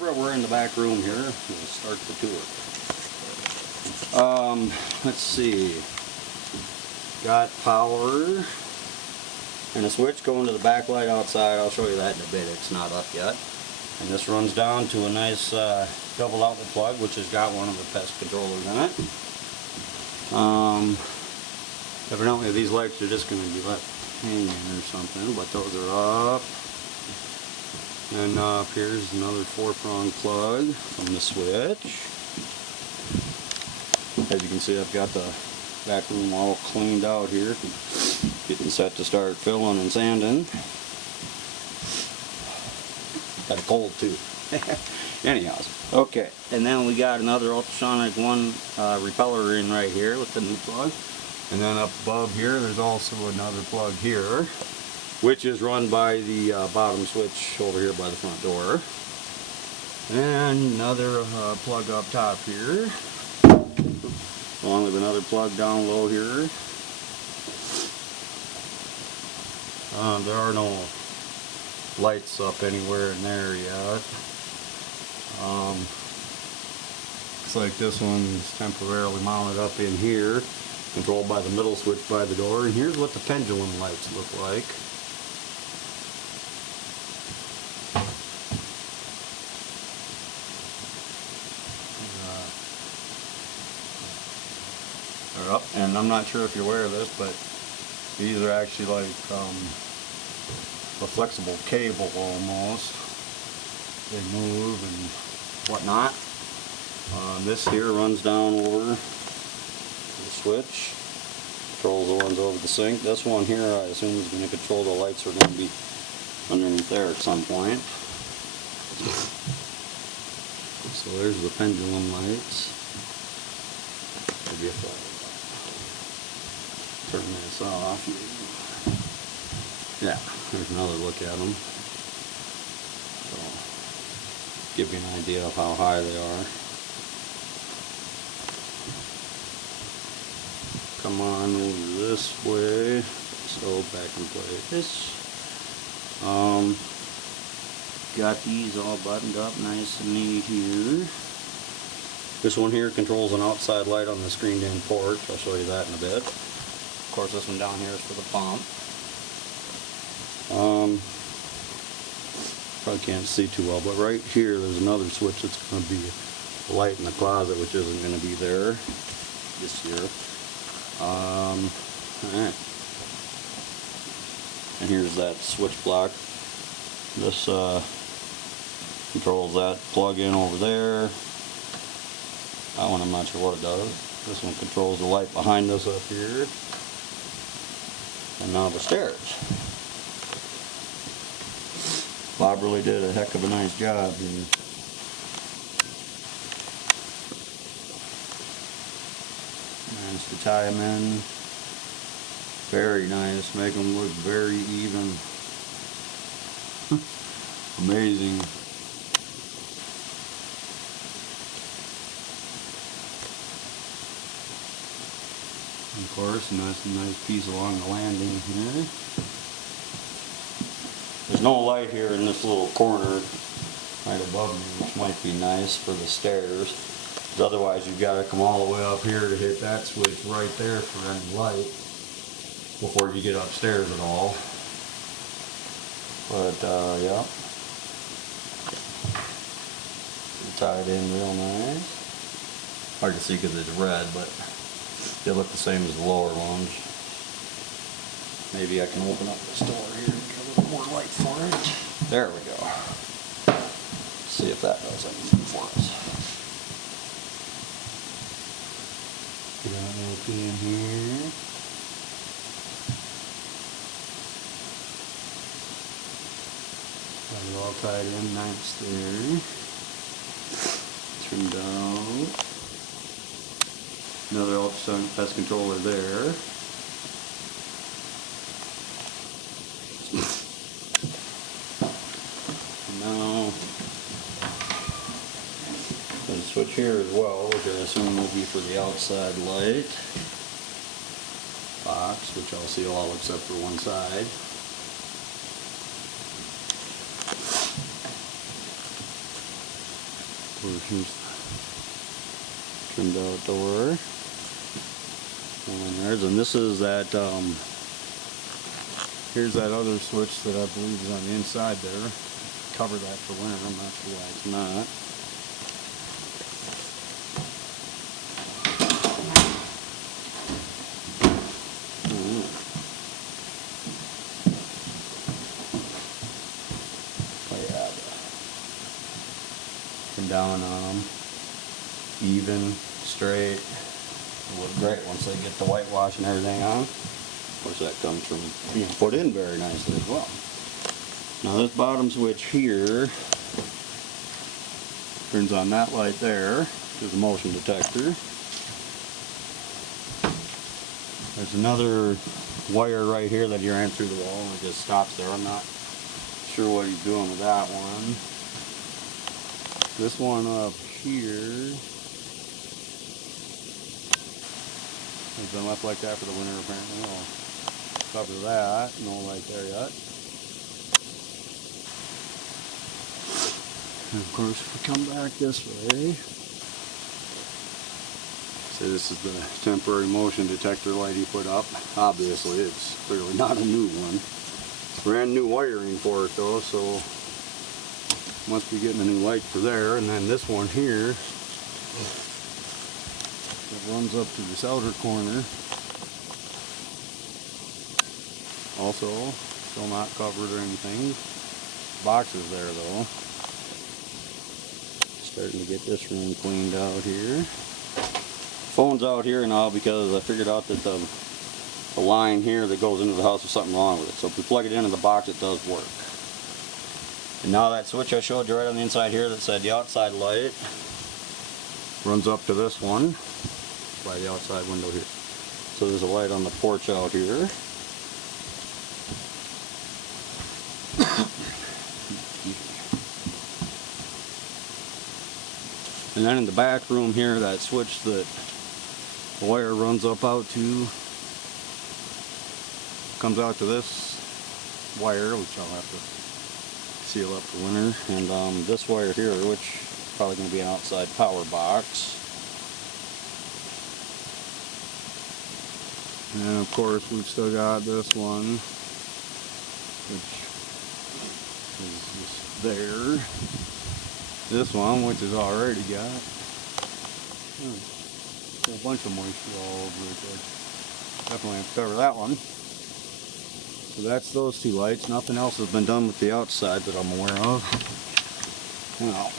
we're in the back room here. We'll start the tour. Let's see. Got power and a switch going to the backlight outside. I'll show you that in a bit. It's not up yet. And this runs down to a nice double outlet plug, which has got one of the pest controllers in it. Evidently these lights are just going to be left hanging or something, but those are up. And up here's another 4-prong plug from the switch. As you can see, I've got the back room all cleaned out here, getting set to start filling and sanding. Got a cold too. Anyhow, okay. And then we got another ultrasonic 1 repeller in right here with the new plug. And then up above here, there's also another plug here, which is run by the bottom switch over here by the front door. And another plug up top here, along with another plug down low here. There are no lights up anywhere in there yet. Looks like this one's temporarily mounted up in here, controlled by the middle switch by the door. And here's what the pendulum lights look like. They're up, and I'm not sure if you're aware of this, but these are actually like a flexible cable almost. They move and whatnot. This here runs down over the switch, controls the ones over the sink. This one here I assume is going to control the lights that are going to be underneath there at some point. So there's the pendulum lights. Maybe if I turn this off. Yeah, there's another look at them. So, give you an idea of how high they are. Come on over this way, so back in place. Got these all buttoned up nice and neat here. This one here controls an outside light on the screened-in porch. I'll show you that in a bit. Of course, this one down here is for the pump. Probably can't see too well, but right here there's another switch that's going to be a light in the closet, which isn't going to be there this year. Alright. And here's that switch block. This controls that plug-in over there. That one I'm not sure what it does. This one controls the light behind us up here. And now the stairs. Bob really did a heck of a nice job here. Nice to tie them in. Very nice. Make them look very even. Amazing. Of course, and that's a nice piece along the landing here. There's no light here in this little corner right above me, which might be nice for the stairs. Because otherwise you've got to come all the way up here to hit that switch right there for any light before you get upstairs at all. But yeah, tied in real nice. Hard to see because it's red, but they look the same as the lower ones. Maybe I can open up this door here and get a little more light for it. There we go. See if that does anything for us. Get a look in here. Got it all tied in nice there. Trimmed out. Another ultrasonic pest controller there. Now, there's a switch here as well, which I assume will be for the outside light box, which I'll seal all except for one side. Here's trimmed out door. And this is that, here's that other switch that I believe is on the inside there. Cover that for winter, I'm not sure why it's not. Come down on them, even, straight. It look great once they get the whitewash and everything on. Of course, that comes from being put in very nicely as well. Now this bottom switch here turns on that light there, which is a motion detector. There's another wire right here that you ran through the wall and it just stops there. I'm not sure what he's doing with that one. This one up here has been left like that for the winter apparently. I'll cover that, no light there yet. And of course if we come back this way, see this is the temporary motion detector light he put up. Obviously it's clearly not a new one. Brand new wiring for it though, so must be getting a new light for there. And then this one here, it runs up to this outer corner. Also, still not covered or anything. Boxes there though. Starting to get this room cleaned out here. Phone's out here now because I figured out that the line here that goes into the house, there's something wrong with it. So if we plug it into the box, it does work. And now that switch I showed you right on the inside here that said the outside light runs up to this one by the outside window here. So there's a light on the porch out here. And then in the back room here, that switch that the wire runs up out to comes out to this wire, which I'll have to seal up for winter, and this wire here, which is probably going to be an outside power box. And of course we've still got this one, which is just there. This one, which has already got a whole bunch of moisture all over it. Definitely have to cover that one. So that's those two lights. Nothing else has been done with the outside that I'm aware of. Now,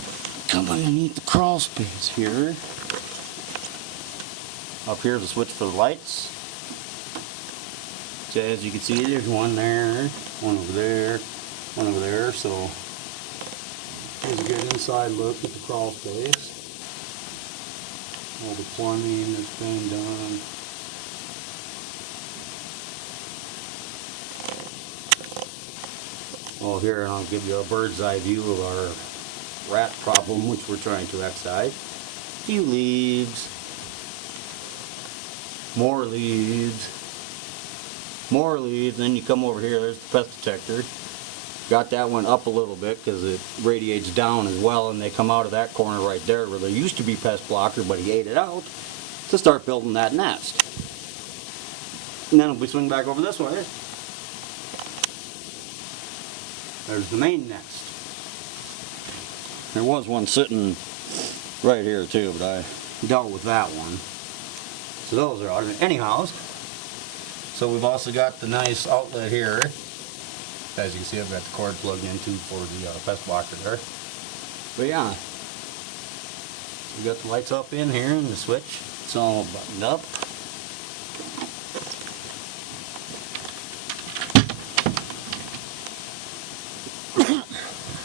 come underneath the crawl space here. Up here is a switch for the lights. So as you can see, there's one there, one over there, one over there. So here's a good inside look at the crawl space. All the plumbing that's been done. Well, here I'll give you a bird's eye view of our rat problem, which we're trying to excise. A few leaves, more leaves, more leaves. Then you come over here, there's the pest detector. Got that one up a little bit because it radiates down as well, and they come out of that corner right there where there used to be pest blocker, but he ate it out to start building that nest. And then if we swing back over this way, there's the main nest. There was one sitting right here too, but I dealt with that one. So those are out. Anyhow, so we've also got the nice outlet here. As you can see, I've got the cord plugged into for the pest blocker there. But yeah, we got the lights up in here and the switch. It's all buttoned up.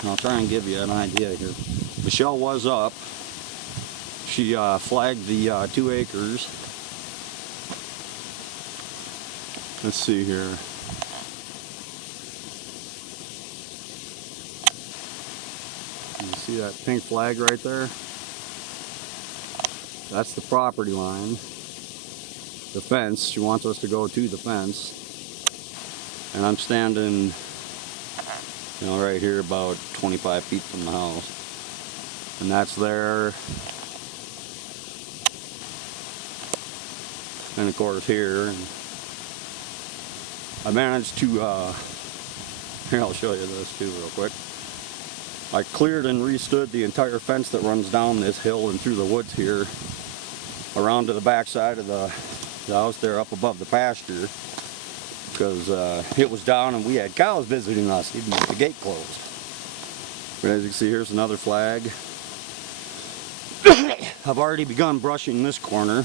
I'll try and give you an idea here. Michelle was up. She flagged the 2 acres. Let's see here. You see that pink flag right there? That's the property line. The fence, she wants us to go to the fence. And I'm standing, right here about 25 feet from the house. and that's there. And of course here, and I managed to, here I'll show you this too real quick. I cleared and restood the entire fence that runs down this hill and through the woods here, around to the back side of the house there up above the pasture, because it was down and we had cows visiting us, even with the gate closed. But as you can see, here's another flag. I've already begun brushing this corner.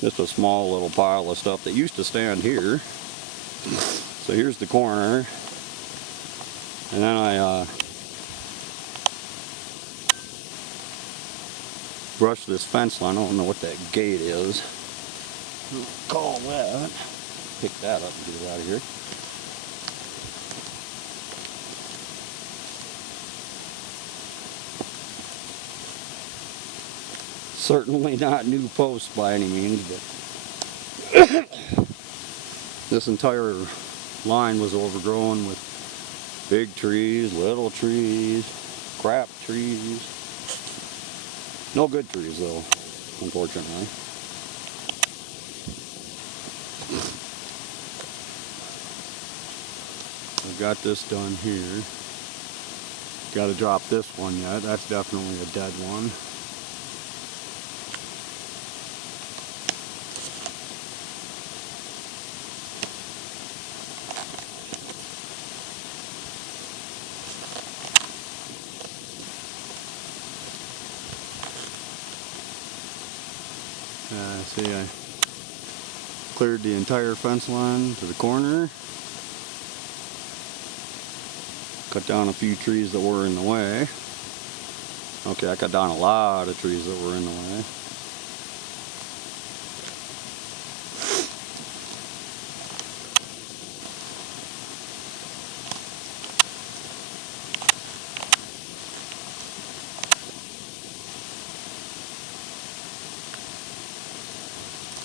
Just a small little pile of stuff that used to stand here. So here's the corner. And then I brushed this fence line. I don't know what that gate is. I'll call that. Pick that up and get it out of here. Certainly not new posts by any means, but this entire line was overgrown with big trees, little trees, crap trees. No good trees though, unfortunately. I've got this done here. Got to drop this one yet. That's definitely a dead one. See, I cleared the entire fence line to the corner. Cut down a few trees that were in the way. Okay, I cut down a lot of trees that were in the way.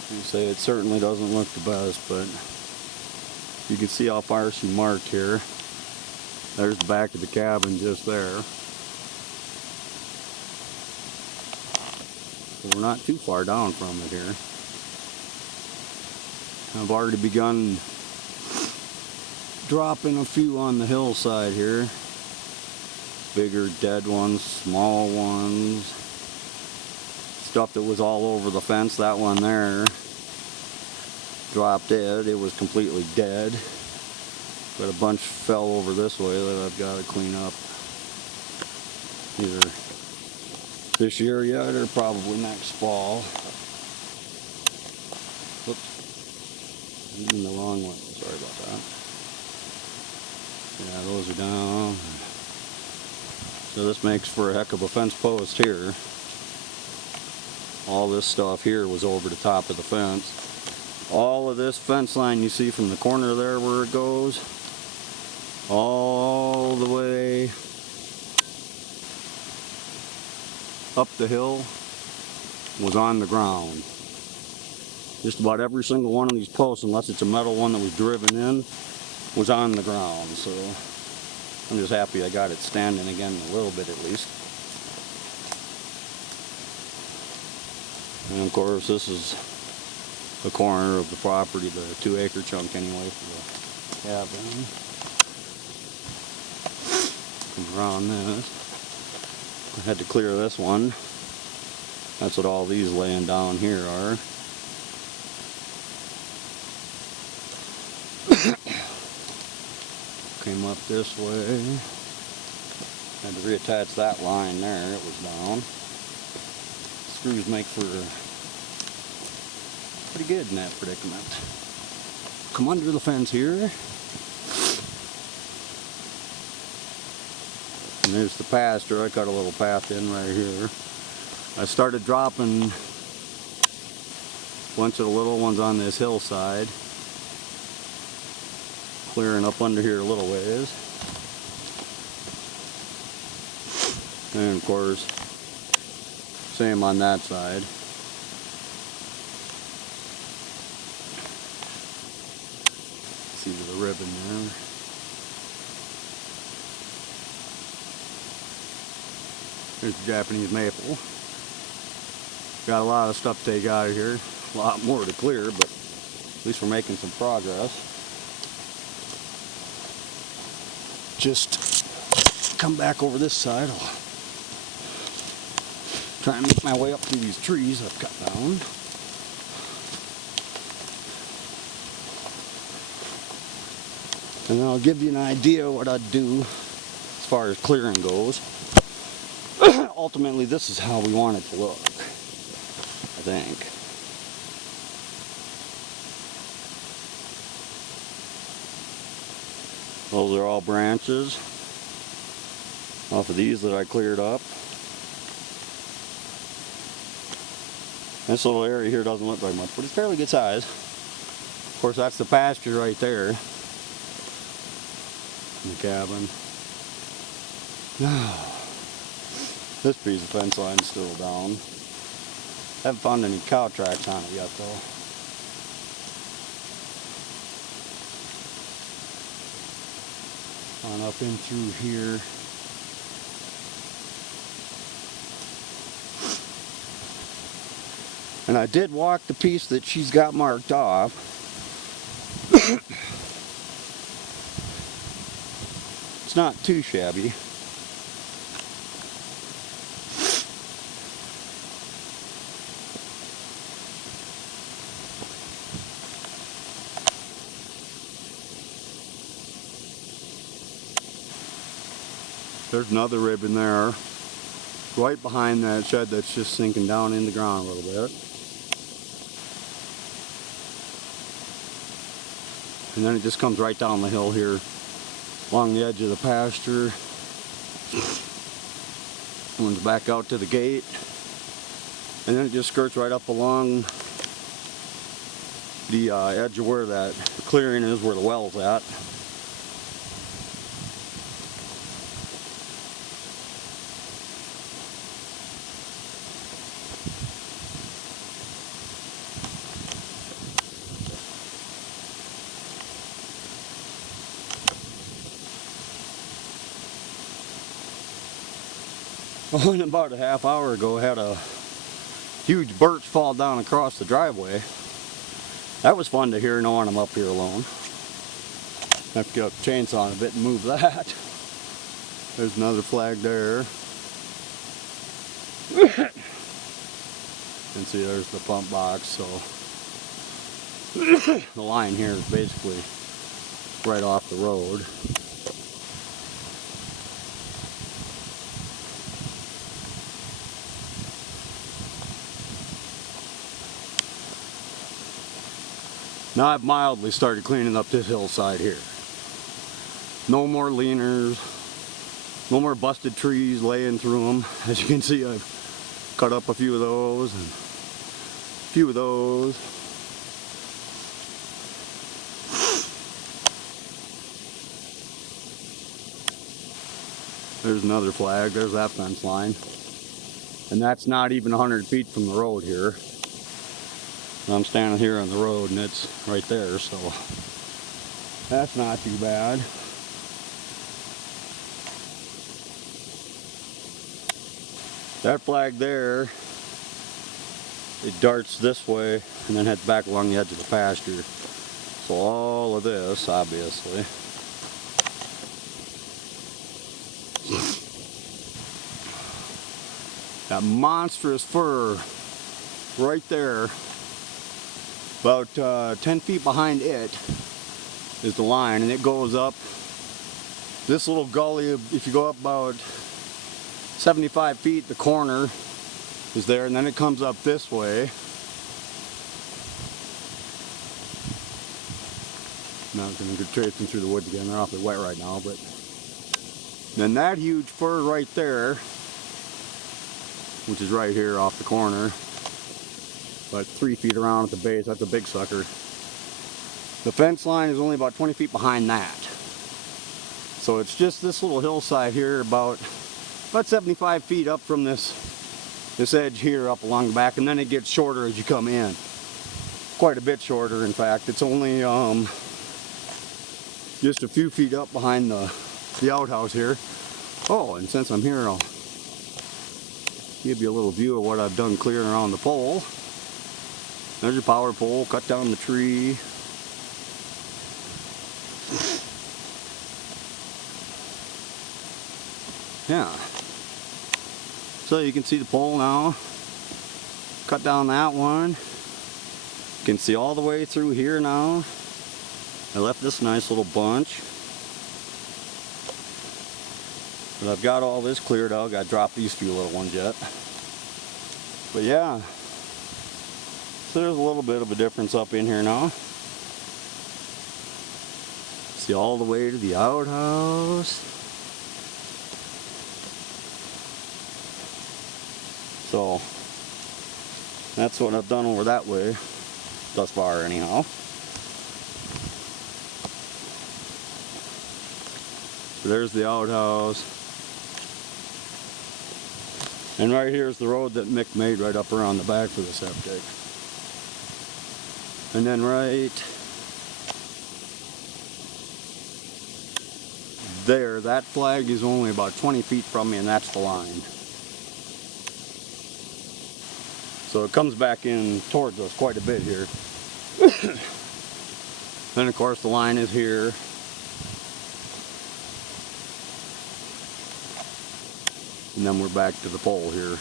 You say it certainly doesn't look the best, but you can see how far she marked here. There's the back of the cabin just there. So we're not too far down from it here. I've already begun dropping a few on the hillside here. Bigger dead ones, small ones. Stuff that was all over the fence, that one there dropped dead. It was completely dead. But a bunch fell over this way that I've got to clean up. Either this year yet or probably next fall. Oops. I'm in the wrong one. Sorry about that. Yeah, those are down. So this makes for a heck of a fence post here. All this stuff here was over the top of the fence. All of this fence line you see from the corner there where it goes, all the way up the hill was on the ground. Just about every single one of these posts, unless it's a metal one that was driven in, was on the ground. So I'm just happy I got it standing again a little bit at least. And of course this is the corner of the property, the 2-acre chunk anyway for the cabin. Come around this. I had to clear this one. That's what all these laying down here are. Came up this way. Had to reattach that line there, it was down. Screws make for pretty good in that predicament. Come under the fence here. And there's the pasture. I cut a little path in right here. I started dropping a bunch of the little ones on this hillside. Clearing up under here a little ways. And of course, same on that side. See the ribbon there. There's the Japanese maple. Got a lot of stuff to take out of here. A lot more to clear, but at least we're making some progress. Just come back over this side. I'll try and make my way up through these trees I've cut down. And then I'll give you an idea what I'd do as far as clearing goes. Ultimately, this is how we want it to look, I think. Those are all branches off of these that I cleared up. This little area here doesn't look very much, but it's fairly good size. Of course, that's the pasture right there. The cabin. This piece of fence line's still down. Haven't found any cow tracks on it yet though. On up in through here. And I did walk the piece that she's got marked off. It's not too shabby. There's another ribbon there, right behind that shed that's just sinking down in the ground a little bit. And then it just comes right down the hill here along the edge of the pasture. Runs back out to the gate. And then it just skirts right up along the edge of where that clearing is, where the well's at. Oh, and about a half hour ago, I had a huge birch fall down across the driveway. That was fun to hear knowing I'm up here alone. Have to get up the chainsaw in a bit and move that. There's another flag there. And see, there's the pump box. So the line here is basically right off the road. Now I've mildly started cleaning up this hillside here. No more leaners, no more busted trees laying through them. As you can see, I've cut up a few of those and a few of those. There's another flag, there's that fence line. And that's not even 100 feet from the road here. I'm standing here on the road and it's right there, so that's not too bad. That flag there, it darts this way and then heads back along the edge of the pasture. So all of this, obviously. That monstrous fir right there. About 10 feet behind it is the line, and it goes up this little gully. If you go up about 75 feet, the corner is there, and then it comes up this way. Now I'm going to go traipsing through the woods again. They're awfully wet right now, but then that huge fir right there, which is right here off the corner, about 3 feet around at the base, that's a big sucker. The fence line is only about 20 feet behind that. So it's just this little hillside here, about 75 feet up from this edge here up along the back, and then it gets shorter as you come in. Quite a bit shorter, in fact. It's only just a few feet up behind the outhouse here. Oh, and since I'm here, I'll give you a little view of what I've done clearing around the pole. There's your power pole, cut down the tree. Yeah. So you can see the pole now. Cut down that one. You can see all the way through here now. I left this nice little bunch. But I've got all this cleared out. Got to drop these few little ones yet. But yeah. So there's a little bit of a difference up in here now. See all the way to the outhouse. So that's what I've done over that way thus far anyhow. So there's the outhouse. And right here's the road that Mick made right up around the back for the septic. And then right there, that flag is only about 20 feet from me, and that's the line. So it comes back in towards us quite a bit here. Then of course the line is here. And then we're back to the pole here.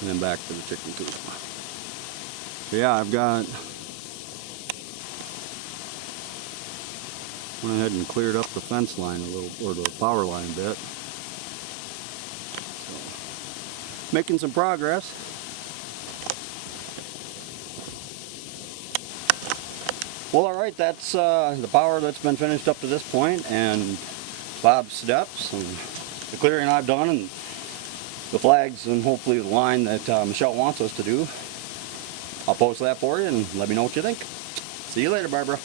And then back to the chicken coop. So yeah, I've got... went ahead and cleared up the fence line a little, or the power line a bit. So, making some progress. Well, alright, that's the power that's been finished up to this point, and Bob's steps, and the clearing I've done, and the flags, and hopefully the line that Michelle wants us to do. I'll post that for you, and let me know what you think. See you later, Barbara.